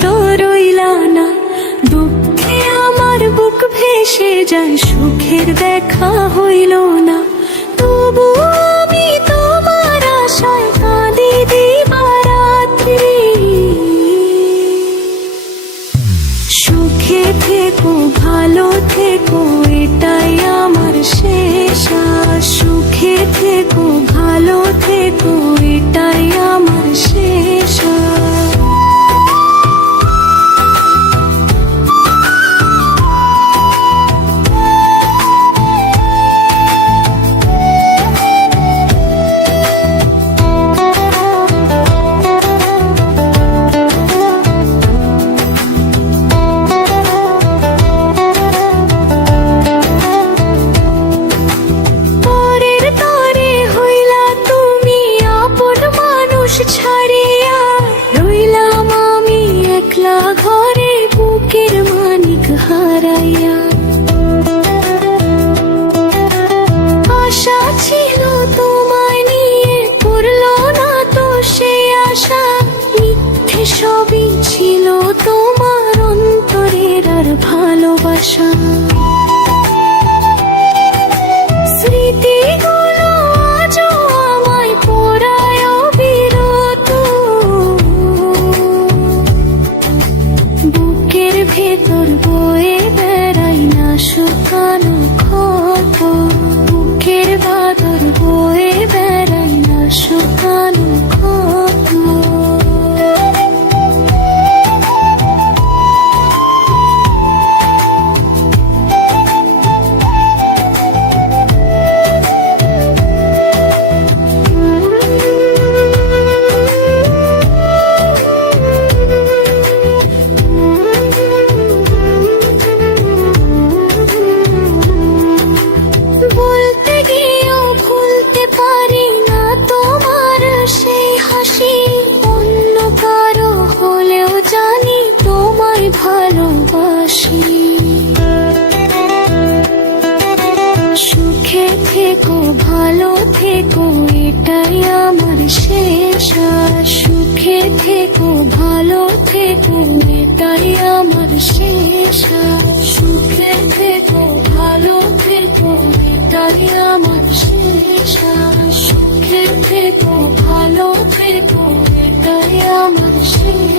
তো রইলা না, দুঃখে আমার বুক ভেসে যায়, সুখের দেখা হইল না। তবু আমি তোমার আশায় কাঁদি দিবারাত্রি। সুখে থেকো ভালো থেকো এটাই আমার শেষ আশ। সুখে থেকো ভালো থেকো এটাই আমার শেষ আশ। ছাড়িয়া রইলাম আমি একলা ঘরে, বুকের মানিক হারাইয়া। আশা ছিল তোমায় নিয়ে, করল না তো সে আশা। মিথ্যে সবই ছিল তোমার অন্তরের আর ভালোবাসা। স্মৃতিগুলো আজও আমায় পোড়ায় অবিরত, বুকের ভেতর বয়ে বেড়াই না শুকানো ক্ষত। বুকের বাদর বয়ে বেড়াই না শুকানো ক্ষত। ভালোবাসি সুখে থেকো ভালো থেকো এটাই আমার শেষ আশ। সুখে থেকো ভালো থেকো এটাই আমার শেষ আশ। সুখে থেকো ভালো থেকো এটাই আমার শেষ আশ। সুখে থেকো ভালো থেকো এটাই আমার শেষ।